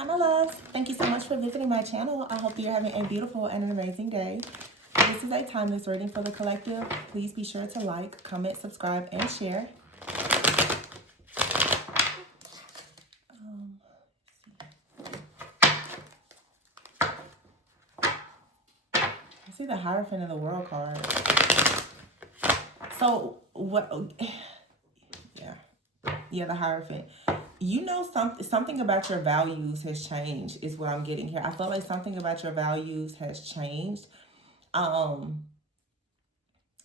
Hi, my loves. Thank you so much for visiting my channel. I hope that you're having a beautiful and an amazing day. This is a timeless reading for the collective. Please be sure to like, comment, subscribe, and share. I see the Hierophant in the World card. So, what... Yeah, the Hierophant. You know, something about your values has changed is what I'm getting here. I feel like something about your values has changed. Of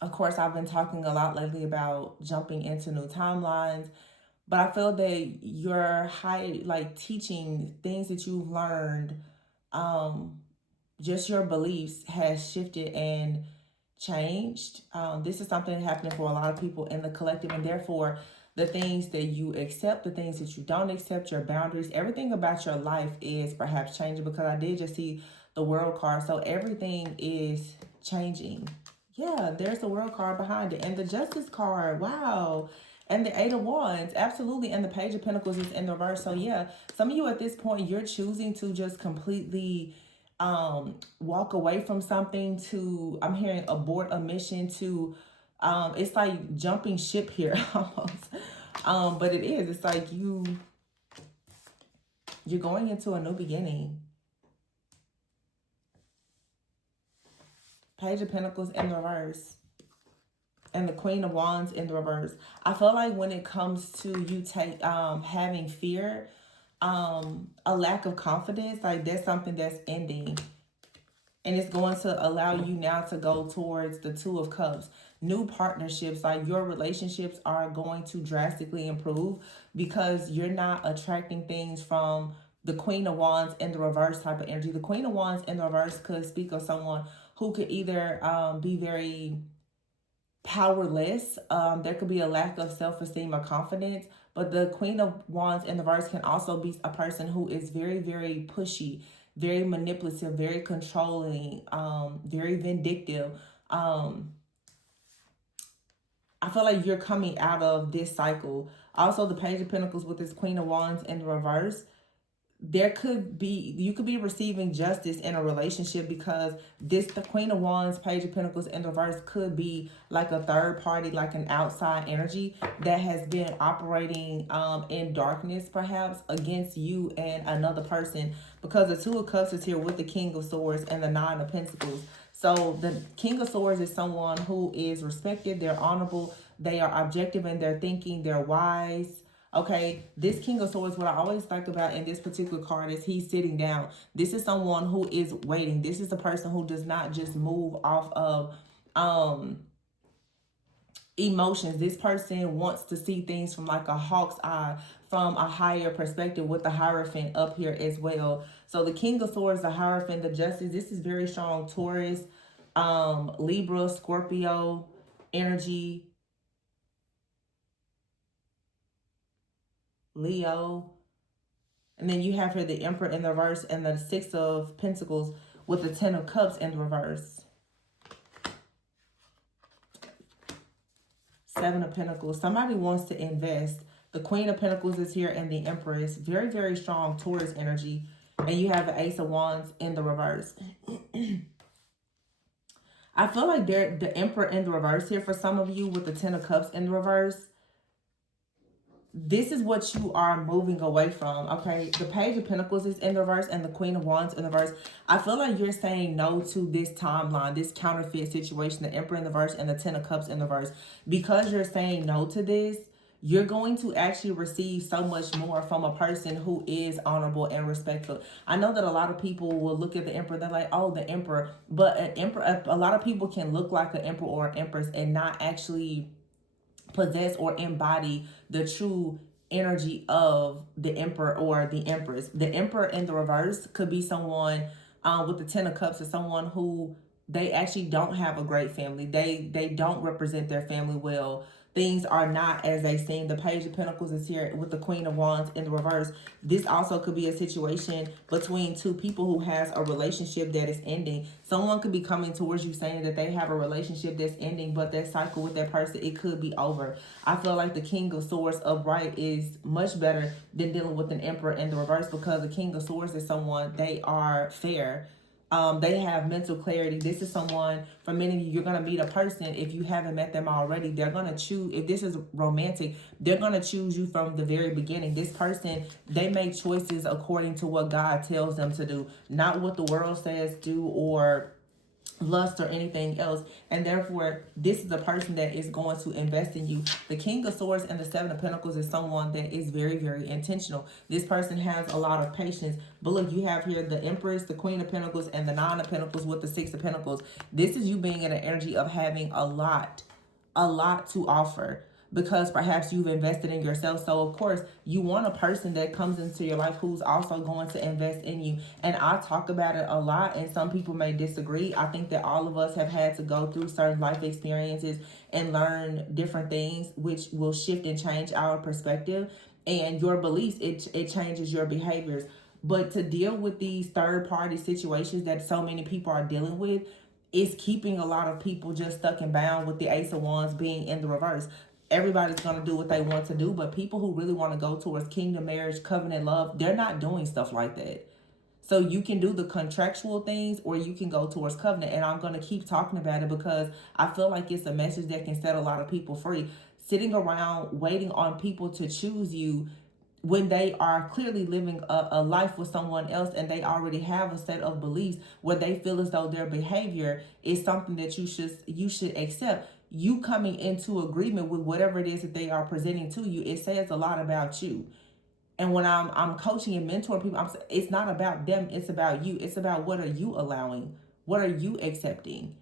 course, I've been talking a lot lately about jumping into new timelines, but I feel that you're teaching things that you've learned, just your beliefs has shifted and changed. This is something happening for a lot of people in the collective, and therefore the things that you accept, the things that you don't accept, your boundaries, everything about your life is perhaps changing, because I did just see the World card. So everything is changing. Yeah, there's the World card behind it. And the Justice card, wow. And the Eight of Wands, absolutely. And the Page of Pentacles is in reverse. So yeah, some of you at this point, you're choosing to just completely walk away from something, to, I'm hearing, abort a mission, to it's like jumping ship here almost. But it is, it's like you're going into a new beginning. Page of Pentacles in the reverse. And the Queen of Wands in the reverse. I feel like when it comes to you having fear, a lack of confidence, like there's something that's ending. And it's going to allow you now to go towards the Two of Cups. New partnerships, like your relationships are going to drastically improve, because you're not attracting things from the Queen of Wands in the reverse type of energy. The Queen of Wands in the reverse could speak of someone who could either be very powerless. There could be a lack of self-esteem or confidence. But the Queen of Wands in the reverse can also be a person who is very, very pushy, very manipulative, very controlling, very vindictive. I feel like you're coming out of this cycle. Also, the Page of Pentacles with this Queen of Wands in the reverse, you could be receiving justice in a relationship, because the Queen of Wands, Page of Pentacles in the reverse could be like a third party, like an outside energy that has been operating in darkness, perhaps against you and another person, because the Two of Cups is here with the King of Swords and the Nine of Pentacles. So the King of Swords is someone who is respected, they're honorable, they are objective in their thinking, they're wise. Okay, this King of Swords, what I always like about in this particular card is he's sitting down. This is someone who is waiting. This is the person who does not just move off of emotions. This person wants to see things from like a hawk's eye, from a higher perspective, with the Hierophant up here as well. So the King of Swords, the Hierophant, the Justice, this is very strong Taurus, Libra, Scorpio energy, Leo. And then you have here the Emperor in the reverse and the Six of Pentacles with the Ten of Cups in the reverse. Seven of Pentacles. Somebody wants to invest. The Queen of Pentacles is here and the Empress. Very, very strong Taurus energy. And you have the Ace of Wands in the reverse. I feel like the Emperor in the reverse here for some of you with the Ten of Cups in the reverse. This is what you are moving away from, okay? The Page of Pentacles is in the reverse and the Queen of Wands in the reverse. I feel like you're saying no to this timeline, this counterfeit situation, the Emperor in the reverse and the Ten of Cups in the reverse. Because you're saying no to this, you're going to actually receive so much more from a person who is honorable and respectful. I know that a lot of people will look at the Emperor, they're like, oh, the Emperor. But an Emperor, a lot of people can look like an Emperor or an Empress and not actually possess or embody the true energy of the Emperor or the Empress. The Emperor in the reverse could be someone with the Ten of Cups, or someone who they actually don't have a great family. They don't represent their family well. things are not as they seem. The Page of Pentacles is here with the Queen of Wands in the reverse. This also could be a situation between two people who has a relationship that is ending. Someone could be coming towards you saying that they have a relationship that's ending, but that cycle with that person, it could be over. I feel like the King of Swords upright is much better than dealing with an Emperor in the reverse, because the King of Swords is someone, they are fair. They have mental clarity. This is someone, for many of you, you're going to meet a person. If you haven't met them already, they're going to choose, if this is romantic, they're going to choose you from the very beginning. This person, they make choices according to what God tells them to do, not what the world says do, or lust or anything else. And therefore, this is a person that is going to invest in you. The King of Swords and the Seven of Pentacles is someone that is very, very intentional. This person has a lot of patience. But look, you have here the Empress, the Queen of Pentacles, and the Nine of Pentacles with the Six of Pentacles. This is you being in an energy of having a lot to offer, because perhaps you've invested in yourself. So of course you want a person that comes into your life who's also going to invest in you. And I talk about it a lot, and some people may disagree. I think that all of us have had to go through certain life experiences and learn different things, which will shift and change our perspective and your beliefs. It changes your behaviors. But to deal with these third party situations that so many people are dealing with, is keeping a lot of people just stuck and bound, with the Ace of Wands being in the reverse. Everybody's going to do what they want to do, but people who really want to go towards kingdom, marriage, covenant, love, they're not doing stuff like that. So you can do the contractual things, or you can go towards covenant. And I'm going to keep talking about it because I feel like it's a message that can set a lot of people free. Sitting around waiting on people to choose you when they are clearly living a life with someone else, and they already have a set of beliefs where they feel as though their behavior is something that you should accept. You coming into agreement with whatever it is that they are presenting to you, it says a lot about you. And when I'm coaching and mentoring people, it's not about them, it's about you. It's about, what are you allowing? What are you accepting?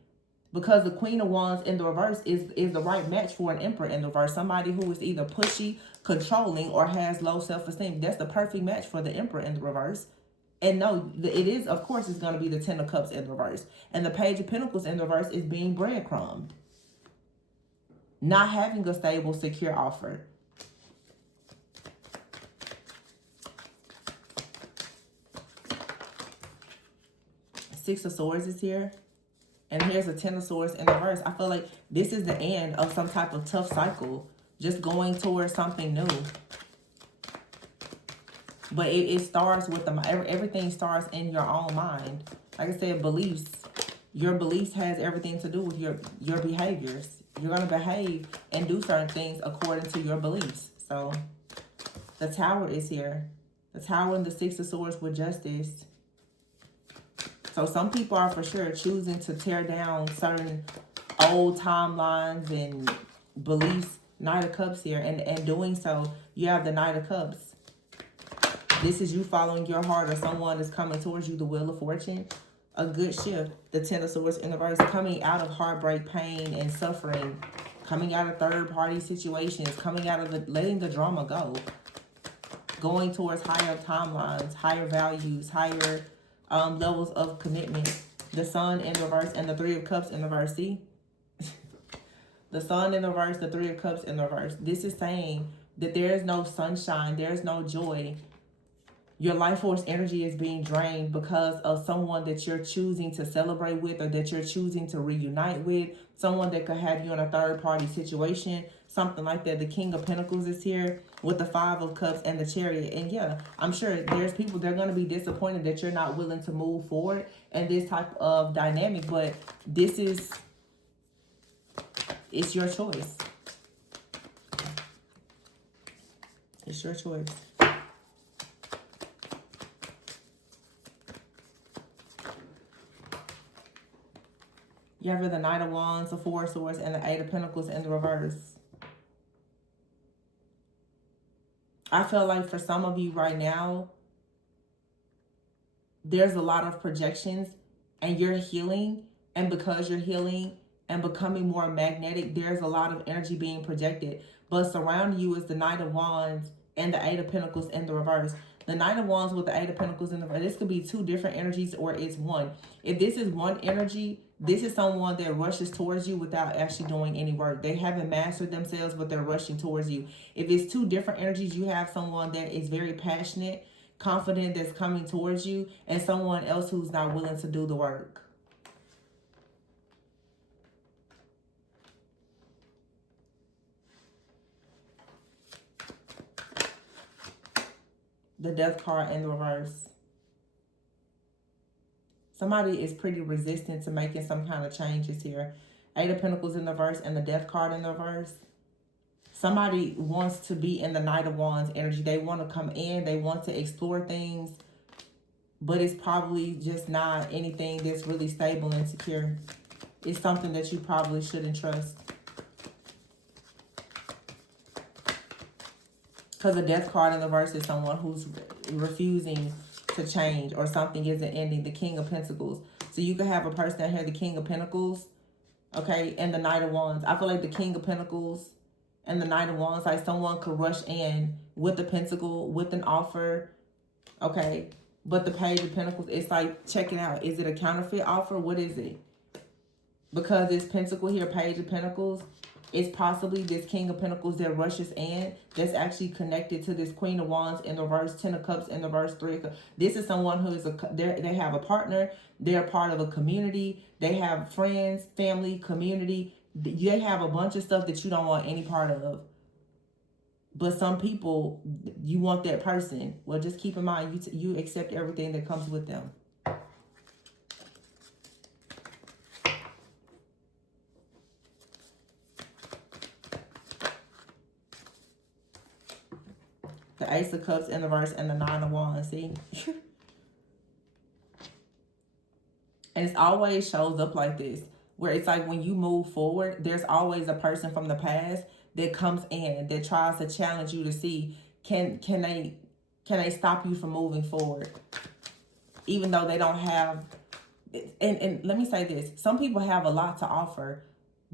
Because the Queen of Wands in the reverse is the right match for an Emperor in the reverse. Somebody who is either pushy, controlling, or has low self-esteem. That's the perfect match for the Emperor in the reverse. And no, it is, of course, it's going to be the Ten of Cups in the reverse. And the Page of Pentacles in the reverse is being breadcrumbed. Not having a stable, secure offer. Six of Swords is here. And here's a Ten of Swords in the reverse. I feel like this is the end of some type of tough cycle. Just going towards something new. But it starts with everything starts in your own mind. Like I said, beliefs. Your beliefs has everything to do with your behaviors. You're going to behave and do certain things according to your beliefs. So the Tower is here. The Tower and the Six of Swords with Justice. So some people are for sure choosing to tear down certain old timelines and beliefs. Knight of Cups here. And doing so, you have the Knight of Cups. This is you following your heart, or someone is coming towards you, the Wheel of Fortune. A good shift. The Ten of Swords in the reverse, coming out of heartbreak, pain, and suffering. Coming out of third-party situations. Coming out of letting the drama go. Going towards higher timelines, higher values, higher levels of commitment. The Sun in the reverse and the Three of Cups in the reverse. See? The Sun in the reverse, the Three of Cups in the reverse. This is saying that there is no sunshine, there is no joy. Your life force energy is being drained because of someone that you're choosing to celebrate with, or that you're choosing to reunite with. Someone that could have you in a third-party situation, something like that. The King of Pentacles is here with the Five of Cups and the Chariot. And yeah, I'm sure there's people, they're going to be disappointed that you're not willing to move forward in this type of dynamic. But this is, it's your choice. It's your choice. You have the Knight of Wands, the Four of Swords, and the Eight of Pentacles in the reverse. I feel like for some of you right now, there's a lot of projections and you're healing. And because you're healing and becoming more magnetic, there's a lot of energy being projected. But surrounding you is the Knight of Wands and the Eight of Pentacles in the reverse. The Knight of Wands with the Eight of Pentacles in the reverse. This could be two different energies or it's one. If this is one energy, this is someone that rushes towards you without actually doing any work. They haven't mastered themselves, but they're rushing towards you. If it's two different energies, you have someone that is very passionate, confident, that's coming towards you, and someone else who's not willing to do the work. The Death card in the reverse. Somebody is pretty resistant to making some kind of changes here. Eight of Pentacles in the reverse and the Death card in the reverse. Somebody wants to be in the Knight of Wands energy. They want to come in. They want to explore things. But it's probably just not anything that's really stable and secure. It's something that you probably shouldn't trust. Because the Death card in the reverse is someone who's refusing to change, or something isn't ending. The King of Pentacles. So you could have a person out here, the King of Pentacles, okay, and the Knight of Wands. I feel like the King of Pentacles and the Knight of Wands, like someone could rush in with the Pentacle, with an offer, okay. But the Page of Pentacles, it's like, check it out. Is it a counterfeit offer? What is it? Because this Pentacle here, Page of Pentacles, it's possibly this King of Pentacles that rushes in, that's actually connected to this Queen of Wands in the reverse, Ten of Cups in the reverse, Three of Cups. This is someone who is they have a partner, they're part of a community, they have friends, family, community. They have a bunch of stuff that you don't want any part of. But some people, you want that person. Well, just keep in mind, you accept everything that comes with them. The Ace of Cups in the reverse and the Nine of Wands, see? And it always shows up like this, where it's like when you move forward, there's always a person from the past that comes in, that tries to challenge you to see, can they stop you from moving forward? Even though they don't have, and let me say this, some people have a lot to offer,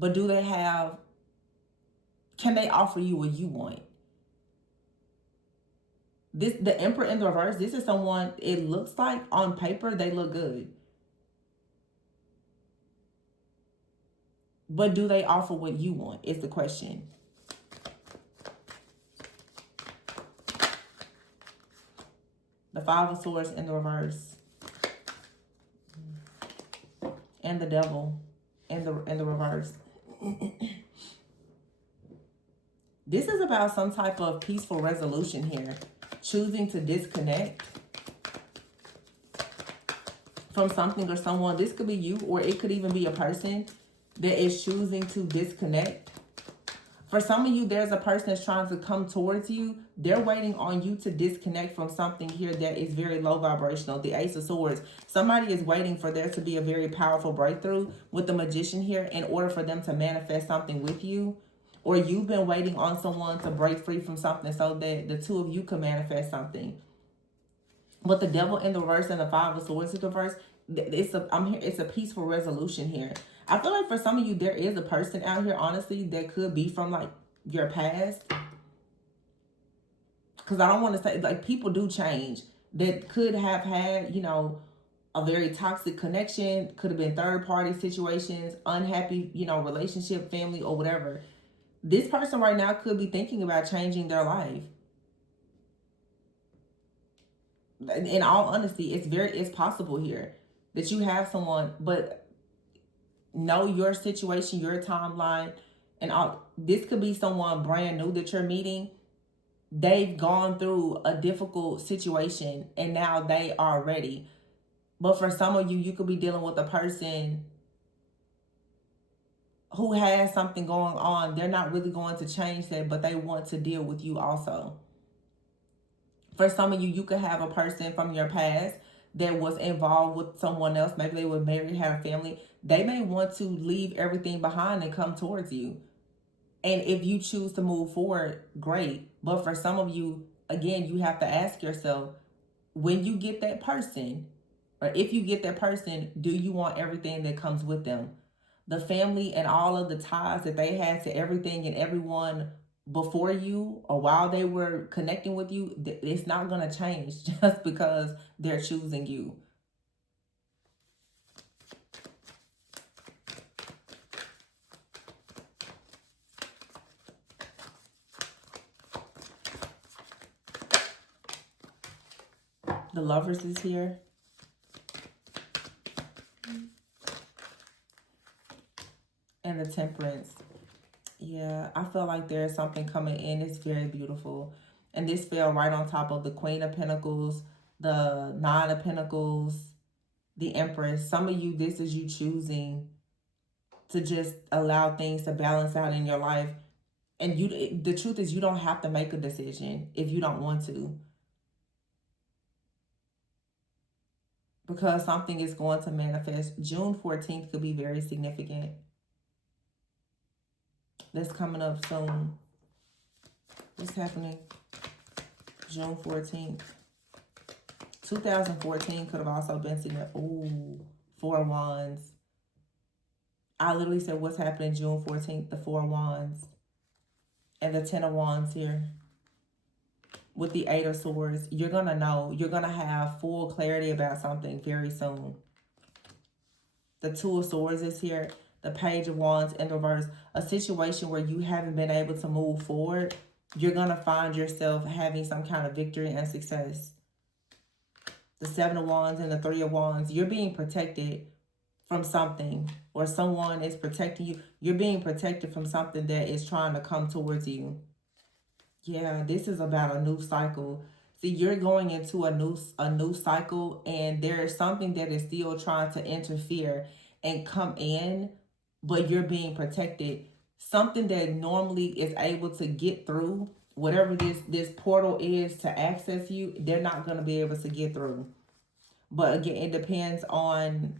but do they have, can they offer you what you want? The Emperor in the reverse, this is someone, it looks like on paper they look good. But do they offer what you want is the question. The Five of Swords in the reverse. And the Devil in the reverse. This is about some type of peaceful resolution here. Choosing to disconnect from something or someone. This could be you, or it could even be a person that is choosing to disconnect. For some of you, there's a person that's trying to come towards you. They're waiting on you to disconnect from something here that is very low vibrational. The Ace of Swords. Somebody is waiting for there to be a very powerful breakthrough with the Magician here in order for them to manifest something with you. Or you've been waiting on someone to break free from something so that the two of you can manifest something. But the Devil in the reverse and the Five of Swords in the reverse, it's a peaceful resolution here. I feel like for some of you, there is a person out here, honestly, that could be from like your past. Because I don't want to say, like, people do change. That could have had, you know, a very toxic connection. Could have been third party situations, unhappy, you know, relationship, family, or whatever. This person right now could be thinking about changing their life. In all honesty, it's possible here that you have someone, but know your situation, your timeline, and all. This could be someone brand new that you're meeting. They've gone through a difficult situation and now they are ready. But for some of you, you could be dealing with a person who has something going on. They're not really going to change that, but they want to deal with you also. For some of you, you could have a person from your past that was involved with someone else. Maybe they were married, had a family. They may want to leave everything behind and come towards you. And if you choose to move forward, great. But for some of you, again, you have to ask yourself, when you get that person, or if you get that person, do you want everything that comes with them? The family and all of the ties that they had to everything and everyone before you or while they were connecting with you, it's not going to change just because they're choosing you. The Lovers is here. And the Temperance. Yeah, I feel like there's something coming in. It's very beautiful. And this fell right on top of the Queen of Pentacles, the Nine of Pentacles, the Empress. Some of you, this is you choosing to just allow things to balance out in your life. And the truth is, you don't have to make a decision if you don't want to. Because something is going to manifest. June 14th could be very significant. That's coming up soon. What's happening? June 14th. 2014 could have also been significant. Ooh, Four of Wands. I literally said what's happening June 14th, the Four of Wands. And the Ten of Wands here. With the Eight of Swords, you're going to know. You're going to have full clarity about something very soon. The Two of Swords is here. The Page of Wands in reverse. A situation where you haven't been able to move forward. You're going to find yourself having some kind of victory and success. The Seven of Wands and the Three of Wands. You're being protected from something. Or someone is protecting you. You're being protected from something that is trying to come towards you. Yeah, this is about a new cycle. See, you're going into a new cycle, and there is something that is still trying to interfere and come in, but you're being protected. Something that normally is able to get through, whatever this portal is to access you, they're not going to be able to get through. But again, it depends on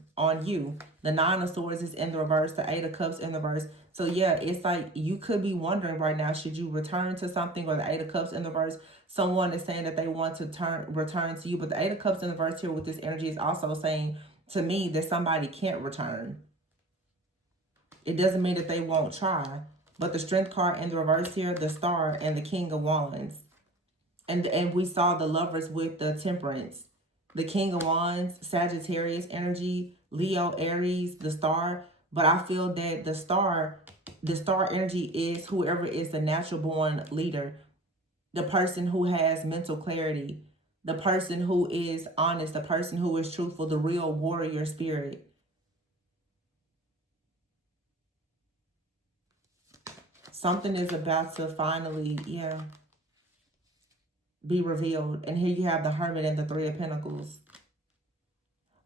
you. The Nine of Swords is in the reverse. The Eight of Cups in the reverse. So yeah, it's like you could be wondering right now, should you return to something? Or the Eight of Cups in the reverse. Someone is saying that they want to return to you. But the Eight of Cups in the reverse here with this energy is also saying to me that somebody can't return. It doesn't mean that they won't try. But the Strength card in the reverse here, the Star and the King of Wands. And we saw the Lovers with the Temperance. The King of Wands, Sagittarius energy, Leo, Aries, the Star. But I feel that the Star energy is whoever is the natural born leader. The person who has mental clarity. The person who is honest. The person who is truthful. The real warrior spirit. Something is about to finally, be revealed. And here you have the Hermit and the Three of Pentacles.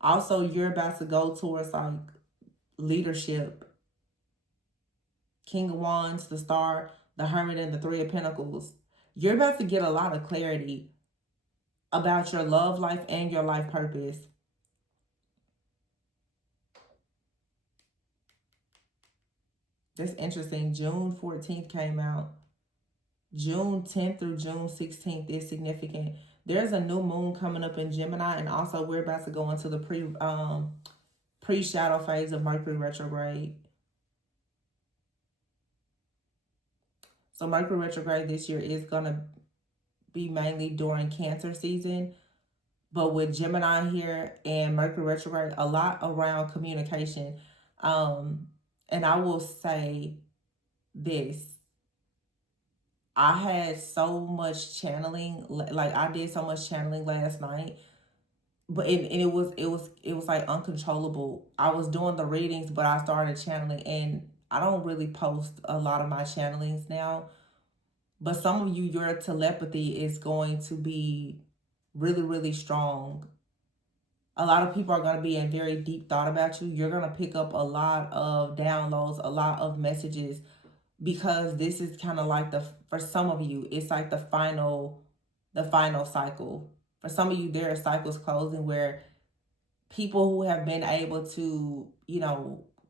Also, you're about to go towards like leadership. King of Wands, the Star, the Hermit, and the Three of Pentacles. You're about to get a lot of clarity about your love life and your life purpose. That's interesting. June 14th came out. June 10th through June 16th is significant. There's a new moon coming up in Gemini, and also we're about to go into the pre-shadow phase of Mercury retrograde. So Mercury retrograde this year is going to be mainly during Cancer season. But with Gemini here and Mercury retrograde, a lot around communication. And I will say this. I had so much channeling, like I did so much channeling last night, but it was like uncontrollable. I was doing the readings, but I started channeling, and I don't really post a lot of my channelings now. But some of you, your telepathy is going to be really, really strong. A lot of people are going to be in very deep thought about you. You're going to pick up a lot of downloads, a lot of messages, because this is kind of like for some of you, it's like the final cycle. For some of you, there are cycles closing where people who have been able to,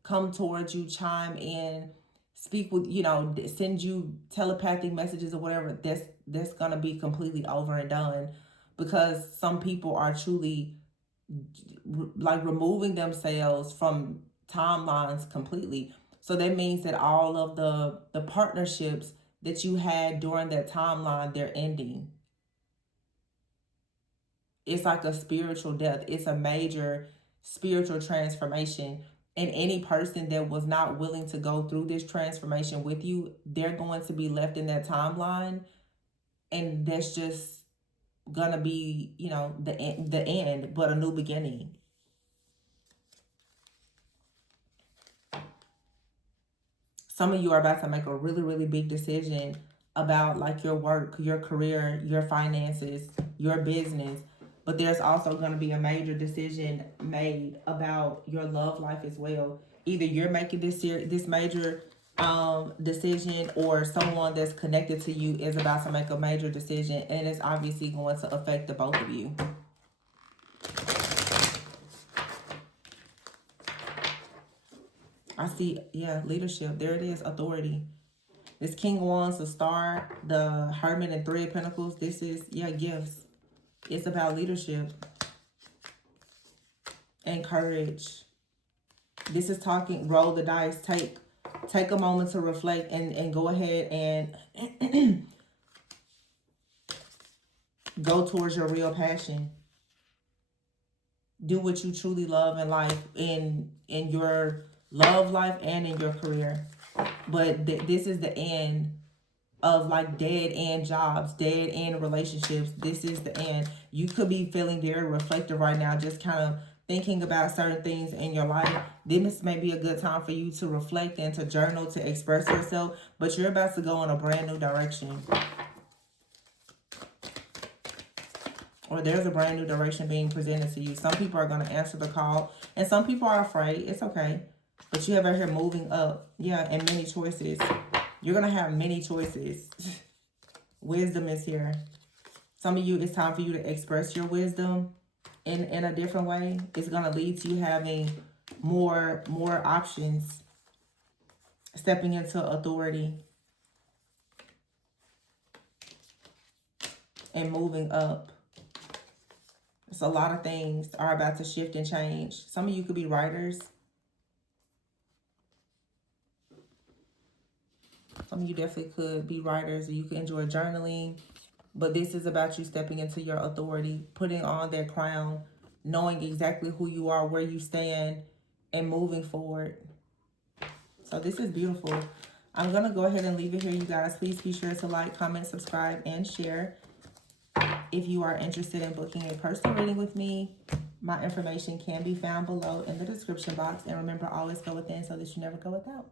come towards you, chime in, speak with, send you telepathic messages or whatever, that's going to be completely over and done, because some people are truly like removing themselves from timelines completely. So that means that all of the partnerships that you had during that timeline, they're ending. It's like a spiritual death. It's a major spiritual transformation. And any person that was not willing to go through this transformation with you, they're going to be left in that timeline. And that's just gonna be, you know, the end, but a new beginning. Some of you are about to make a really, really big decision about like your work, your career, your finances, your business. But there's also going to be a major decision made about your love life as well. Either you're making this major decision, or someone that's connected to you is about to make a major decision, and it's obviously going to affect the both of you. I see, yeah, leadership. There it is, authority. This King of Wands, the Star, the Hermit, and Three of Pentacles. This is, yeah, gifts. It's about leadership and courage. This is talking, roll the dice, take a moment to reflect and go ahead and go towards your real passion. Do what you truly love in life, in your love life and in your career. But this is the end of like dead end jobs, dead end relationships. This is the end. You could be feeling very reflective right now, just kind of thinking about certain things in your life. This may be a good time for you to reflect and to journal, to express yourself, but you're about to go in a brand new direction. Or there's a brand new direction being presented to you. Some people are going to answer the call, and some people are afraid. It's okay. But you have out here moving up. Yeah, and many choices. You're going to have many choices. Wisdom is here. Some of you, it's time for you to express your wisdom in a different way. It's going to lead to you having more options. Stepping into authority. And moving up. So a lot of things are about to shift and change. Some of you could be writers. Some of you definitely could be writers, or you can enjoy journaling. But this is about you stepping into your authority, putting on that crown, knowing exactly who you are, where you stand, and moving forward. So this is beautiful. I'm going to go ahead and leave it here, you guys. Please be sure to like, comment, subscribe, and share. If you are interested in booking a personal reading with me, my information can be found below in the description box. And remember, always go within so that you never go without.